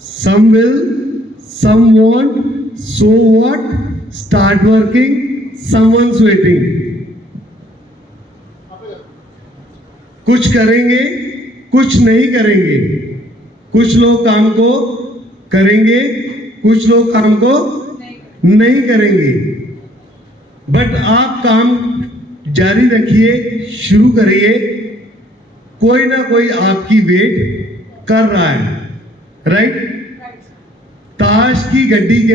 some will, some won't, so what, start working, someone's waiting. कुछ करेंगे, कुछ नहीं करेंगे, कुछ लोग काम को करेंगे, कुछ लोग काम को नहीं करेंगे, बट आप काम जारी रखिए, शुरू करिए, कोई ना कोई आपकी वेट कर रहा है, राइट? ताश की गड्डी के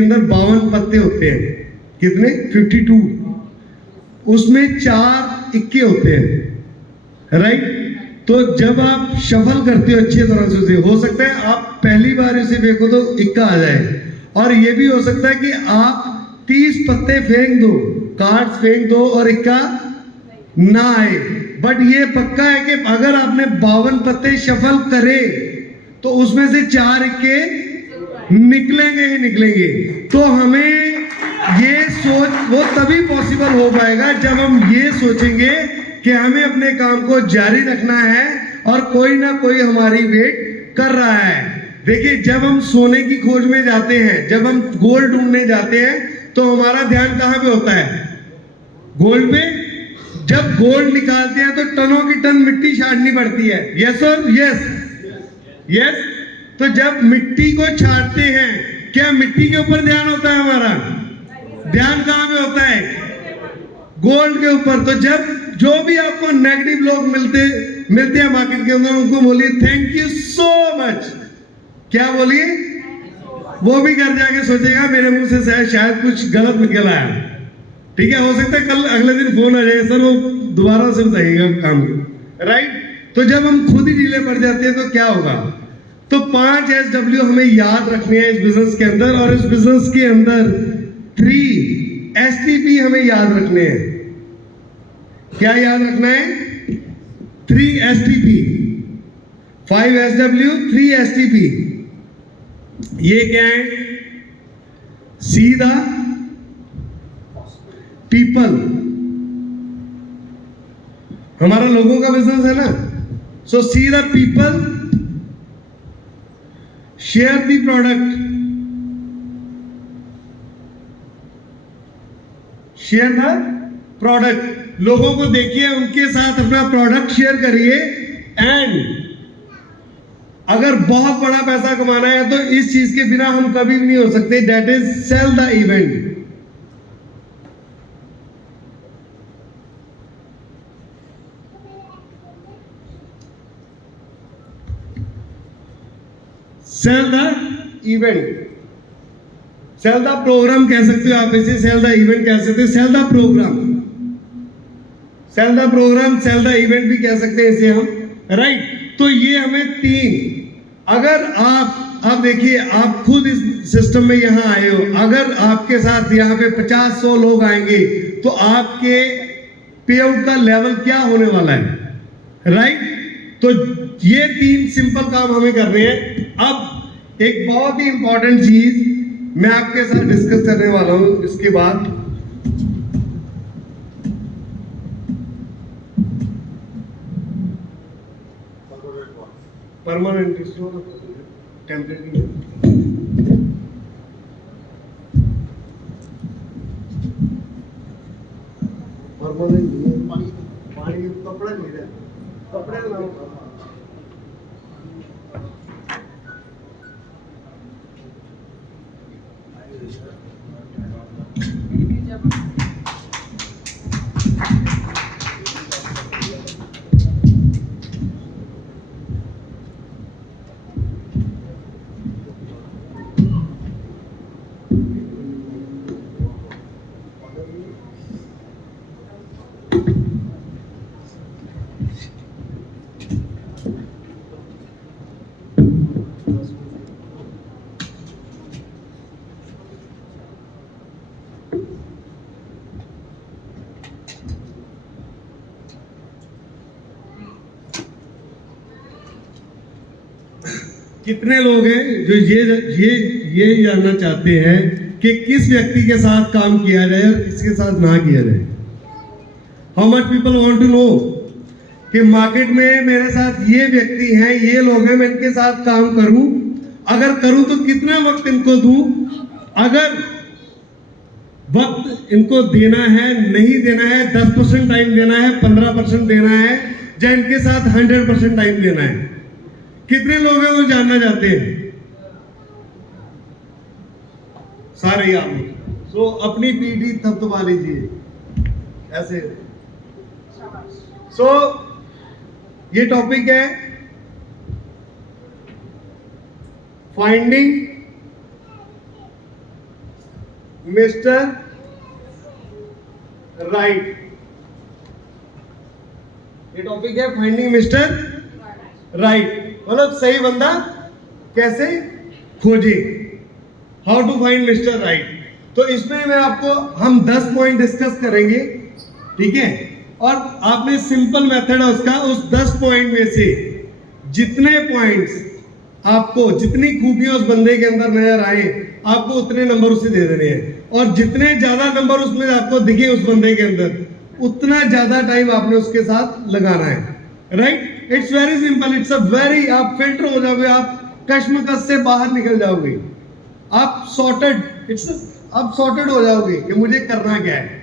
अंदर 52 पत्ते होते हैं, कितने? 52। उसमें 4 इक्के होते हैं, राइट? तो जब आप शफल करते हो अच्छी तरह से, हो सकता है आप पहली बार इसे देखो तो इक्का आ जाए, और ये भी हो सकता है कि आप 30 पत्ते फेंक दो, कार्ड्स फेंक दो और इक्का ना आए, बट ये पक्का है कि अगर आपने 52 पत्ते शफल करे तो उसमें से 4 इक्के निकलेंगे ही निकलेंगे। तो हमें ये सोच वो तभी पॉसिबल हो पाएगा जब हम ये सोचेंगे कि हमें अपने काम को जारी रखना है और कोई ना कोई हमारी वेट कर रहा है। देखिए, जब हम सोने की खोज में जाते हैं, जब हम गोल्ड ढूंढने जाते हैं, तो हमारा ध्यान कहां पे होता है? गोल्ड पे। जब गोल्ड निकालते हैं तो टनों की टन मिट्टी छाड़नी पड़ती है, यस और यस, यस। तो जब मिट्टी को छाड़ते हैं, क्या मिट्टी के ऊपर ध्यान होता है हमारा? ध्यान कहां पे होता है? गोल्ड के ऊपर। तो जब जो भी आपको नेगेटिव लोग मिलते हैं मार्केट के अंदर, उनको बोलिए थैंक यू सो मच। क्या बोलिए? वो भी घर जाके सोचेगा मेरे मुंह से शायद कुछ गलत निकल आया, ठीक है? हो सकता है कल अगले दिन फोन आ जाए, सर वो दोबारा से बताइएगा काम, राइट? तो जब हम खुद ही ढीले पड़ जाते हैं तो क्या होगा? तो 5 SW हमें याद रखने हैं इस बिजनेस के अंदर, और इस बिजनेस के अंदर 3 STP हमें याद रखने हैं। क्या याद रखना है? 3 STP, 5 SW, 3 STP। ये क्या है? सीधा पीपल, हमारा लोगों का बिजनेस है ना, so see the people, share the product, share the product. लोगों को देखिए, उनके साथ अपना प्रोडक्ट शेयर करिए, एंड अगर बहुत बड़ा पैसा कमाना है तो इस चीज के बिना हम कभी भी नहीं हो सकते, that is sell the event. Sell the event, sell the program कह सकते हो आप इसे, सेल द इवेंट कह सकते हो, sell the program, sell the program, sell the event भी कह सकते हैं इसे हम, राइट? तो ये हमें 3, अगर आप देखिए, आप खुद इस सिस्टम में यहां आए हो, अगर आपके साथ यहां पे 50-100 लोग आएंगे तो आपके पे आउट का लेवल क्या होने वाला है, राइट? तो ये 3 सिंपल काम हमें करने हैं। अब एक बहुत ही इंपॉर्टेंट चीज मैं आपके साथ डिस्कस करने वाला हूं इसके बाद। परमानेंट टेम्परेरी परमानेंट पानी कपड़ा नहीं है, कपड़े लाओ। कितने लोग हैं जो ये जानना चाहते हैं कि किस व्यक्ति के साथ काम किया जाए और किसके साथ ना किया जाए? How much people want to know कि मार्केट में मेरे साथ ये व्यक्ति हैं, ये लोग हैं, मैं इनके साथ काम करूं, अगर करूं तो कितना वक्त इनको दूं, अगर वक्त इनको देना है, नहीं देना है, 10% टाइम देना है, 15% देना है, या इनके साथ 100% टाइम देना है, कितने लोग हैं वो जानना चाहते हैं? सारे ही आप लोग। सो अपनी पीठी थपथपा लीजिए ऐसे। सो ये टॉपिक है फाइंडिंग मिस्टर राइट। ये टॉपिक है फाइंडिंग मिस्टर राइट, मतलब सही बंदा कैसे खोजे, how to find mister right. तो इसमें मैं आपको, हम 10 पॉइंट डिस्कस करेंगे, ठीक है, और आपने सिंपल मेथड है उसका, उस 10 पॉइंट में से जितने पॉइंट्स आपको, जितनी खूबियां उस बंदे के अंदर नजर आए, आपको उतने नंबर उसे दे देने हैं, और जितने ज्यादा नंबर उसमें आपको दिखे उस बंदे के अंदर, उतना ज्यादा टाइम आपने उसके साथ लगाना है, right. It's very simple, it's a very, आप फिल्टर हो जाओगे, आप कश्मकश से बाहर निकल जाओगे, आप सॉर्टेड, आप सॉर्टेड हो जाओगे कि मुझे करना क्या है।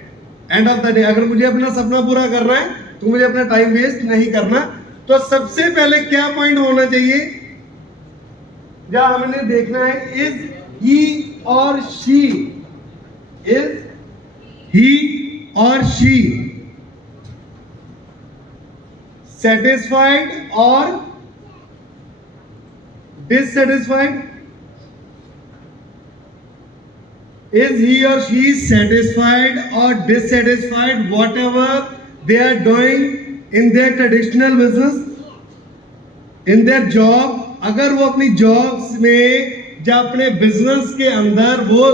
एंड ऑफ द डे अगर मुझे अपना सपना पूरा करना है तो मुझे अपना टाइम वेस्ट नहीं करना। तो सबसे पहले क्या पॉइंट होना चाहिए, जहां हमने देखना है, is he or she, is he or she satisfied और dissatisfied, is he or she satisfied or dissatisfied whatever they are doing in their traditional business, in their job। अगर वो अपनी जॉब्स में या अपने बिजनेस के अंदर वो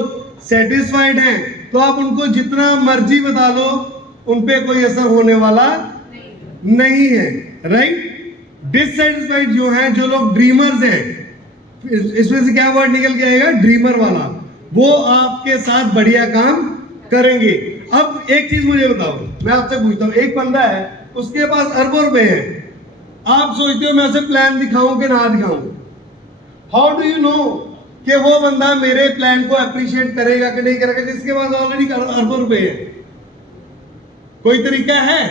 सेटिस्फाइड हैं, तो आप उनको जितना मर्जी बता लो, उन पे कोई असर होने वाला नहीं है, राइट। डिससेटिस्फाइड जो है, जो लोग ड्रीमर्स हैं, इसमें से क्या वर्ड निकल के आएगा, ड्रीमर वाला, वो आपके साथ बढ़िया काम करेंगे। अब एक चीज मुझे बताओ, मैं आपसे पूछता हूं, एक बंदा है, उसके पास अरबों रुपए हैं, आप सोचते हो मैं उसे प्लान दिखाऊं कि ना दिखाऊं? हाउ डू यू नो कि वो बंदा मेरे प्लान को अप्रिशिएट करेगा कि नहीं करेगा, जिसके पास ऑलरेडी अरबों रुपए हैं? कोई तरीका है,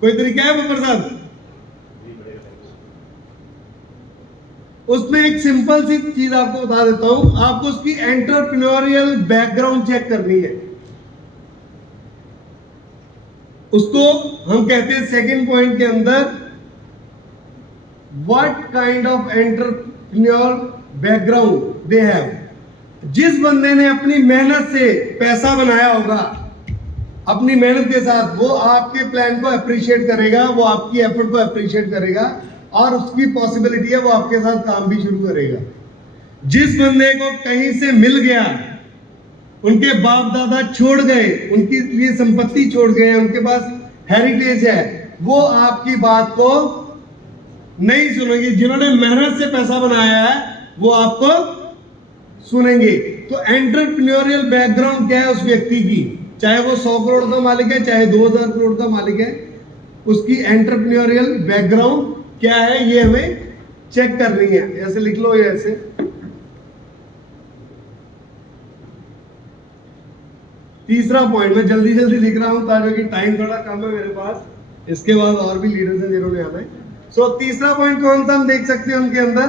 कोई तरीका है बब्बर साहब? उसमें एक सिंपल सी चीज आपको बता देता हूं, आपको उसकी एंटरप्रेन्योरियल बैकग्राउंड चेक करनी है। उसको हम कहते हैं सेकंड पॉइंट के अंदर, what kind of entrepreneur background they have. जिस बंदे ने अपनी मेहनत से पैसा बनाया होगा, अपनी मेहनत के साथ, वो आपके प्लान को अप्रिशिएट करेगा, वो आपकी एफर्ट को अप्रिशिएट करेगा, और उसकी पॉसिबिलिटी है वो आपके साथ काम भी शुरू करेगा। जिस बंदे को कहीं से मिल गया, उनके बाप दादा छोड़ गए, उनकी लिए संपत्ति छोड़ गए, उनके पास हेरिटेज है, वो आपकी बात को नहीं सुनेंगे। जिन्होंने मेहनत से पैसा बनाया है वो आपको सुनेंगे। तो एंटरप्रेन्योरियल बैकग्राउंड क्या है उस व्यक्ति की, चाहे वो 100 करोड़ का मालिक है, चाहे 2000 करोड़ का मालिक है, उसकी एंटरप्रेन्योरियल बैकग्राउंड क्या है, ये हमें चेक करनी है। ऐसे लिख लो, ये ऐसे। तीसरा पॉइंट, मैं जल्दी जल्दी लिख रहा हूं ताकि टाइम थोड़ा कम है मेरे पास, इसके बाद और भी लीडर्स हैं जिन्होंने आना है। सो तीसरा पॉइंट कौन सा हम देख सकते हैं उनके अंदर?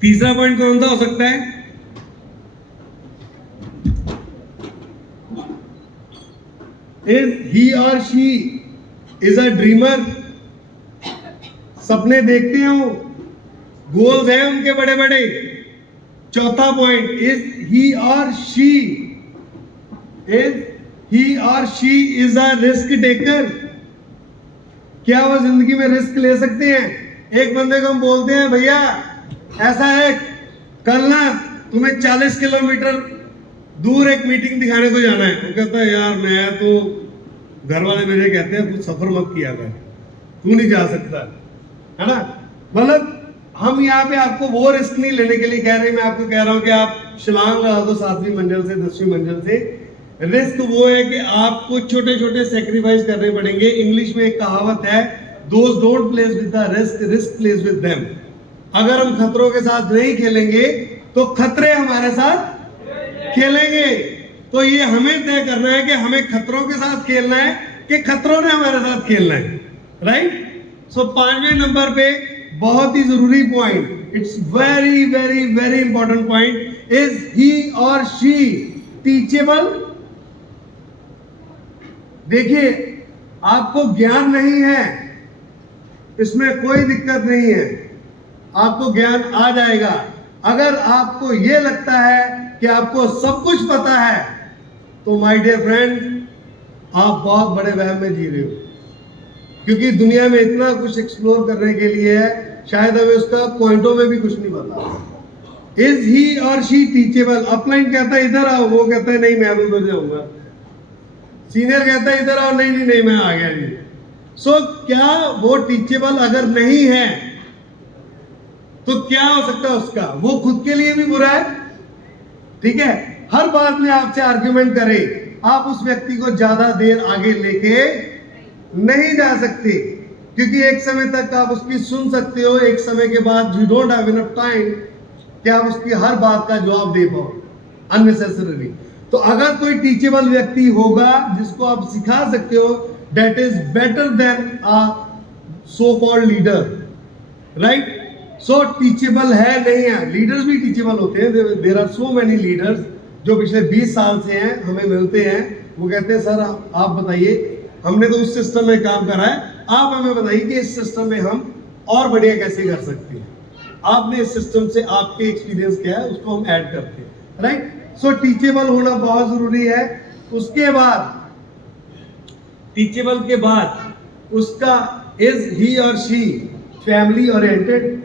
तीसरा पॉइंट कौन सा हो सकता है? Is he or she is a dreamer. सपने देखते हो, गोल्स हैं उनके बड़े बड़े। चौथा point, is he or she is a risk taker. क्या वो जिंदगी में रिस्क ले सकते हैं? एक बंदे को हम बोलते हैं, भैया ऐसा है, कल ना तुम्हें 40 किलोमीटर दूर एक मीटिंग दिखाने को जाना है। वो कहता है, यार मैं तो, घर वाले मेरे कहते हैं तू सफर मत किया कर, तू नहीं जा सकता, है ना। मतलब हम यहाँ पे आपको वो रिस्क नहीं लेने के लिए कह रहे, मैं आपको कह रहा हूँ कि आप छलांग लगा दो 7वीं मंजिल से 10वीं मंजिल से, रिस्क वो है कि आपको छोटे छोटे सेक्रीफाइस करने पड़ेंगे। इंग्लिश में एक कहावत है, those don't place with the risk, risk place with them. अगर हम खतरों के साथ नहीं खेलेंगे तो खतरे हमारे साथ खेलेंगे। तो ये हमें तय करना है कि हमें खतरों के साथ खेलना है कि खतरों ने हमारे साथ खेलना है, राइट। सो 5वें नंबर पे बहुत ही जरूरी point, it's very very very important point, is he or she teachable. देखिए, आपको ज्ञान नहीं है, इसमें कोई दिक्कत नहीं है, आपको ज्ञान आ जाएगा। अगर आपको यह लगता है कि आपको सब कुछ पता है तो माय डियर फ्रेंड, आप बहुत बड़े वहम में जी रहे हो, क्योंकि दुनिया में इतना कुछ एक्सप्लोर करने के लिए है, शायद हमें उसका पॉइंटों में भी कुछ नहीं पता। Is he or she teachable. Upline कहता है इधर आओ, वो कहता है नहीं मैं उधर जाऊंगा। सीनियर कहता है इधर आओ, नहीं नहीं नहीं मैं आ गया जी। सो क्या वो टीचेबल अगर नहीं है तो क्या हो सकता है उसका? वो खुद के लिए भी बुरा है, ठीक है। हर बात में आपसे आर्ग्यूमेंट करे, आप उस व्यक्ति को ज्यादा देर आगे लेके नहीं जा सकते, क्योंकि एक समय तक आप उसकी सुन सकते हो, एक समय के बाद you don't have enough time कि आप उसकी हर बात का जवाब दे पाओ अननेसेसरीली। तो अगर कोई टीचेबल व्यक्ति होगा जिसको आप सिखा सकते हो, that is better than a so called leader, right. So teachable है नहीं है, लीडर्स भी टीचेबल होते हैं। There are so many leaders जो पिछले 20 साल से हैं, हमें मिलते हैं, वो कहते हैं सर आप बताइए, हमने तो उस सिस्टम में काम करा है, आप हमें बताइए कि इस सिस्टम में हम और बढ़िया कैसे कर सकते हैं। आपने इस सिस्टम से आपके एक्सपीरियंस क्या है उसको हम ऐड करते हैं, राइट। सो टीचेबल होना बहुत जरूरी है। उसके बाद टीचेबल के बाद उसका is he or she family oriented.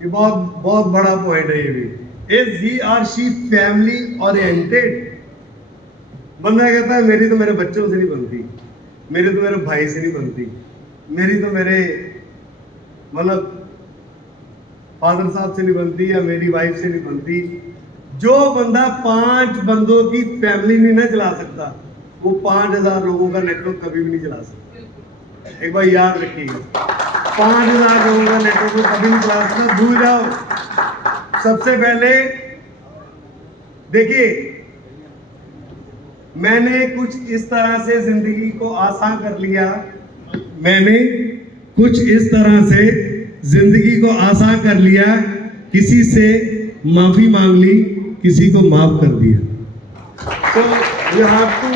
ये बहुत बड़ा पॉइंट है ये भी। Is he or she family oriented. बंदा कहता है मेरी तो मेरे बच्चों से नहीं बनती, मेरी तो मेरे भाई से नहीं बनती, मेरी तो मेरे मतलब फादर साहब से नहीं बनती, या मेरी वाइफ से नहीं बनती। जो बंदा 5 बंदों की फैमिली नहीं ना चला सकता, वो 5000 लोगों का नेटवर्क कभी भी नहीं चला सकता। एक बार याद रखिएगा, 5000 लोगों का नेटवर्क को कभी नहीं चला सकता, भूल जाओ। सबसे पहले देखिए, मैंने कुछ इस तरह से जिंदगी को आसान कर लिया, मैंने कुछ इस तरह से जिंदगी को आसान कर लिया, किसी से माफी मांग ली, किसी को माफ कर दिया। तो यू हैव टू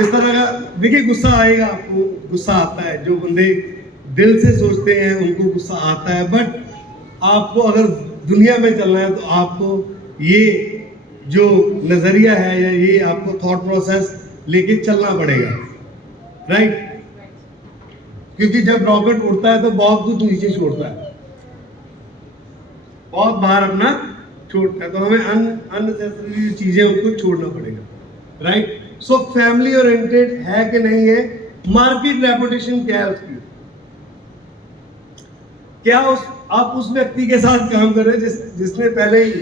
इस तरह का। देखिए, गुस्सा आएगा आपको, गुस्सा आता है, जो बंदे दिल से सोचते हैं उनको गुस्सा आता है, बट आपको अगर दुनिया में चलना है तो आपको ये जो नजरिया है या ये आपको थॉट प्रोसेस लेके चलना पड़ेगा, राइट। क्योंकि जब रॉकेट उड़ता है तो बहुत कुछ नीचे छोड़ता है, बहुत बार अपना छोड़ता है, तो हमें अननेसेसरी चीजें उनको छोड़ना पड़ेगा, राइट। सो फैमिली ओरिएंटेड है कि नहीं है। मार्केट रेपुटेशन क्या है उसकी, क्या आप उस व्यक्ति के साथ काम कर रहे हैं जिसने पहले ही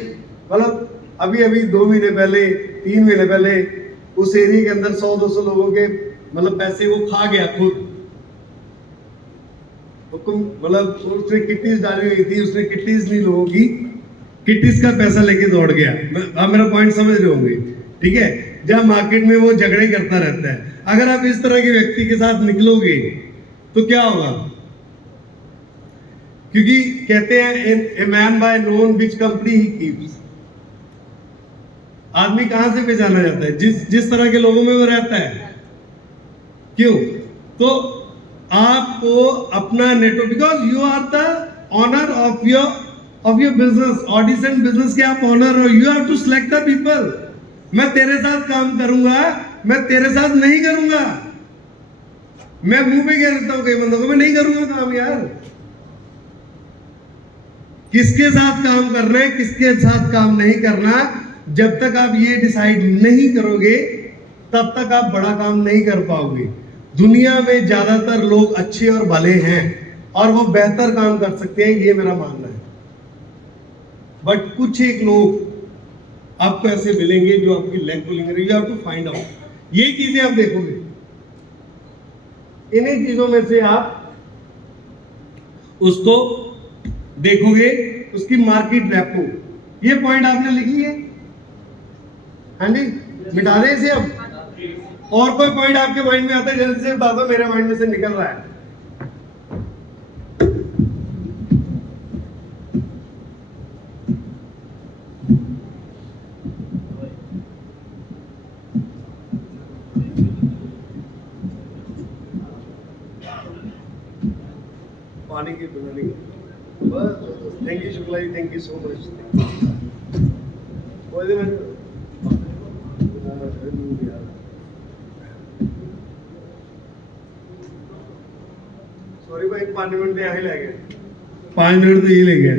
मतलब अभी 2 महीने पहले 3 महीने पहले उस एरिया के अंदर 100-200 लोगों के मतलब पैसे वो खा गया खुद, मतलब उसने किट्टीज डाली हुई थी, उसने किट्टीज नहीं लोगों की, किट्टीज का पैसा लेके दौड़ गया। आप मेरा पॉइंट समझ रहे होंगे, ठीक है। जब मार्केट में वो झगड़े करता रहता है, अगर आप इस तरह के व्यक्ति के साथ निकलोगे तो क्या होगा? क्योंकि कहते हैं a man by known which company he keeps. आदमी कहां से पहचाना जाता है? जिस तरह के लोगों में वो रहता है। क्यों? तो आपको अपना network, because you are the owner of your business, audition business के आप ऑनर हो, you have to select the people. मैं तेरे साथ काम करूंगा, मैं तेरे साथ नहीं करूंगा। मैं मुंह पे कह देता हूं कई बंदों को, मैं नहीं करूंगा काम। यार, किसके साथ काम करना है, किसके साथ काम नहीं करना, जब तक आप ये डिसाइड नहीं करोगे तब तक आप बड़ा काम नहीं कर पाओगे। दुनिया में ज्यादातर लोग अच्छे और भले हैं और वो बेहतर काम कर सकते हैं, ये मेरा मानना है। बट कुछ एक लोग आपको ऐसे मिलेंगे जो आपकी लेग पुलिंग करेंगे, you have to find out. ये चीजें आप देखोगे, इन्हीं चीजों में से आप उसको देखोगे, उसकी मार्केट रेपो। ये पॉइंट आपने लिख लिए? हाँ जी, मिटा दें इसे अब। और कोई पॉइंट आपके माइंड में आता है जल्दी से बता दो, मेरे माइंड में से निकल रहा है। पानी की बनाने की बस। Thank you Shukla ji, thank you so much. Sorry भाई, 5 मिनट यहाँ ही ले गए, 5 मिनट तो ये ले गया,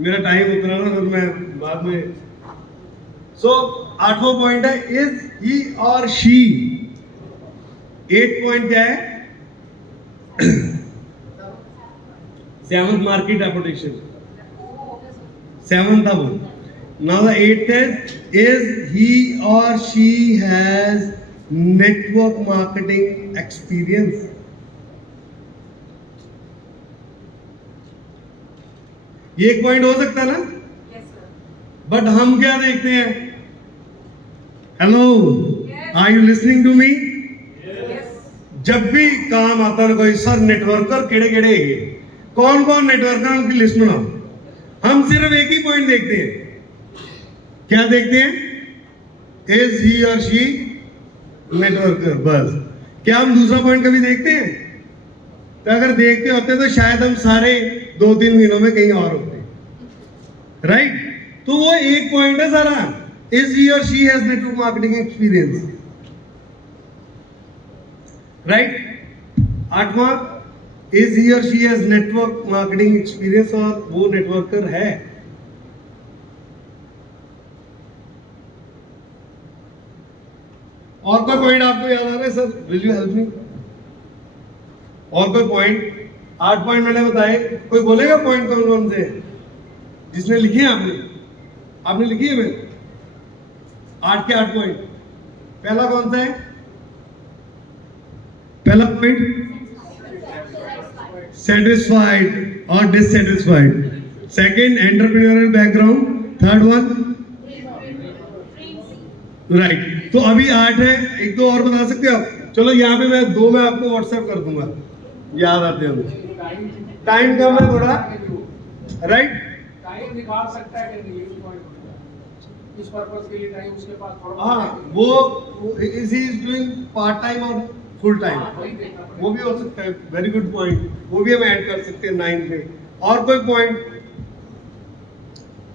मेरा टाइम उतना ना, तो मैं बाद में। सो 8वां पॉइंट है is he or she. 8 point क्या है? 7th market reputation, 7th था वो। Now the 8th is he or she has network marketing experience. ये एक पॉइंट हो सकता है ना? बट हम क्या देखते हैं? Hello, are you listening to me? जब भी काम आता है कोई, सर नेटवर्कर केड़े केड़े है, कौन कौन नेटवर्कर, उनकी लिस्ट बनाओ। हम सिर्फ एक ही पॉइंट देखते हैं, क्या देखते हैं? Is he or she networker, बस। क्या हम दूसरा पॉइंट कभी देखते हैं? तो अगर देखते होते तो शायद हम सारे 2-3 महीनों में कहीं और होते, राइट? तो वो एक पॉइंट है सारा, is he or she has network marketing experience, right? 8वां, is he or she has network marketing experience, और वो नेटवर्कर है। और कोई पॉइंट आपको याद आ रहा है? Sir will you help me? और कोई पॉइंट? 8 पॉइंट मैंने बताए, कोई बोलेगा पॉइंट कौन कौन से जिसने लिखे हैं? आपने लिखी है? मैं 8 के 8 पॉइंट। पहला कौन सा है? पहला पॉइंट सेटिस्फाइड और dissatisfied. Second, entrepreneurial background. Third one, right. तो अभी 8 है, एक दो और बता सकते हो आप? चलो यहाँ पे मैं 2 में आपको व्हाट्सएप कर दूंगा, याद आते हैं। टाइम कम है थोड़ा, राइट? टाइम निकाल सकता है कि नहीं, इस पर्पस के लिए टाइम उसके पास थोड़ा। हाँ, वो is he doing part time और फुल टाइम, वो भी हो सकता है। वेरी गुड पॉइंट, वो भी हम ऐड कर सकते हैं 9 में। और कोई पॉइंट?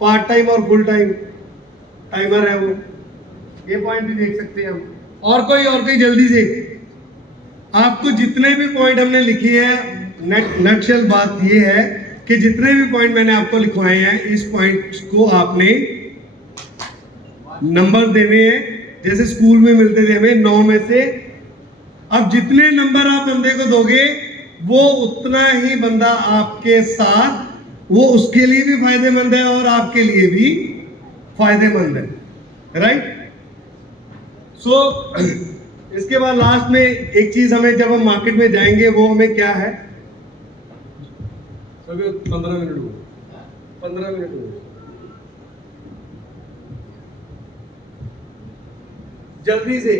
पार्ट टाइम और फुल टाइम टाइमर है वो, ये पॉइंट भी देख सकते हैं हम। और कोई जल्दी से। आपको जितने भी पॉइंट हमने लिखे हैं, नटशल बात ये है कि जितने भी पॉइंट मैंने आपको लिखवाए हैं, इस पॉइंट को आपने नंबर देने हैं, जैसे स्कूल में मिलते थे हमें 9 में से। अब जितने नंबर आप बंदे को दोगे, वो उतना ही बंदा आपके साथ, वो उसके लिए भी फायदेमंद है और आपके लिए भी फायदेमंद है, राइट? सो इसके बाद लास्ट में एक चीज हमें, जब हम मार्केट में जाएंगे, वो हमें क्या है? 15 मिनट हो, 15 मिनट हो, जल्दी से,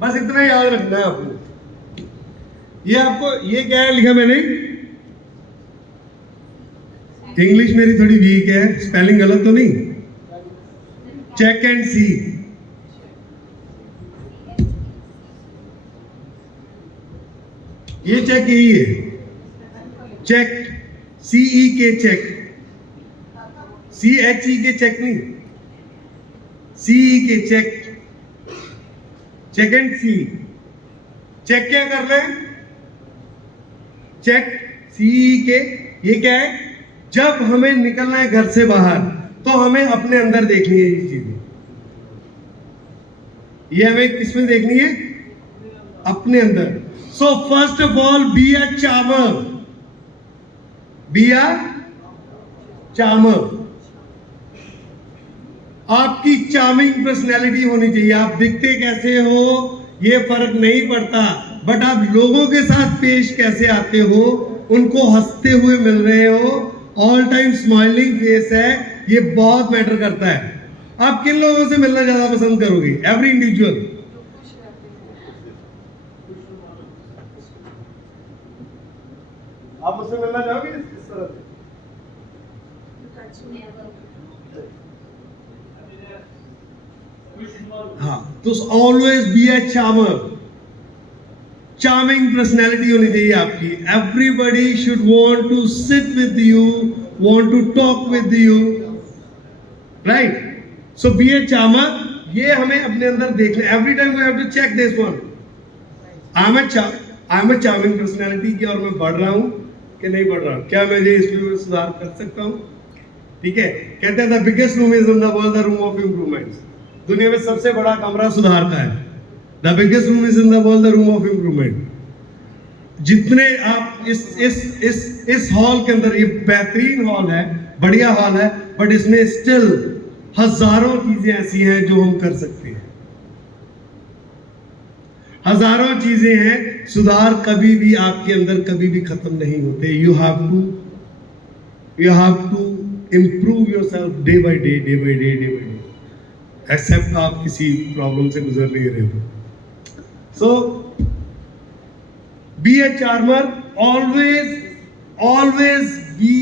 बस इतना याद रखना है आपको। ये क्या है लिखा मैंने? इंग्लिश मेरी थोड़ी वीक है, स्पेलिंग गलत तो नहीं? Check and see. ये चेक यही है, चेक, CE के चेक, CHE के चेक नहीं, CE के check, check and see. Check क्या कर रहे हैं? चेक CE के, ये क्या है? जब हमें निकलना है घर से बाहर, तो हमें अपने अंदर देखनी है ये चीजें। ये हमें किसमें देखनी है? अपने अंदर। So first of all, be a charmer. Be a charmer. आपकी चार्मिंग पर्सनैलिटी होनी चाहिए। आप दिखते कैसे हो ये फर्क नहीं पड़ता, बट आप लोगों के साथ पेश कैसे आते हो, उनको हंसते हुए मिल रहे हो, ऑल टाइम स्माइलिंग फेस है, ये बहुत मैटर करता है। आप किन लोगों से मिलना ज्यादा पसंद करोगे? Every individual. आप मुझसे मिलना चाहोगे इस तरह से? हाँ, तो always be a charmer. Charming personality होनी चाहिए आपकी। Everybody should want to sit with you, want to talk with you, right? So be a charmer. ये हमें अपने अंदर देखना। Every time we have to check this one. I am a charming personality की, और मैं बढ़ रहा हूं कि नहीं बढ़ रहा हूं, क्या मैं इसमें सुधार कर सकता हूं? ठीक है, कहते हैं the biggest room is in the world the room of improvements. दुनिया में सबसे बड़ा कमरा सुधार का है। The biggest room is in the world the room of improvement. जितने आप इस हॉल के अंदर, ये बेहतरीन हॉल है, बढ़िया हॉल है, बट इसमें स्टिल हजारों चीजें ऐसी हैं जो हम कर सकते हैं। हजारों चीजें हैं। सुधार कभी भी आपके अंदर कभी भी खत्म नहीं होते। You have to improve yourself day by day, day by day, day by day. Except आप किसी प्रॉब्लम से गुजर नहीं रहे हो। So be a charmer, always be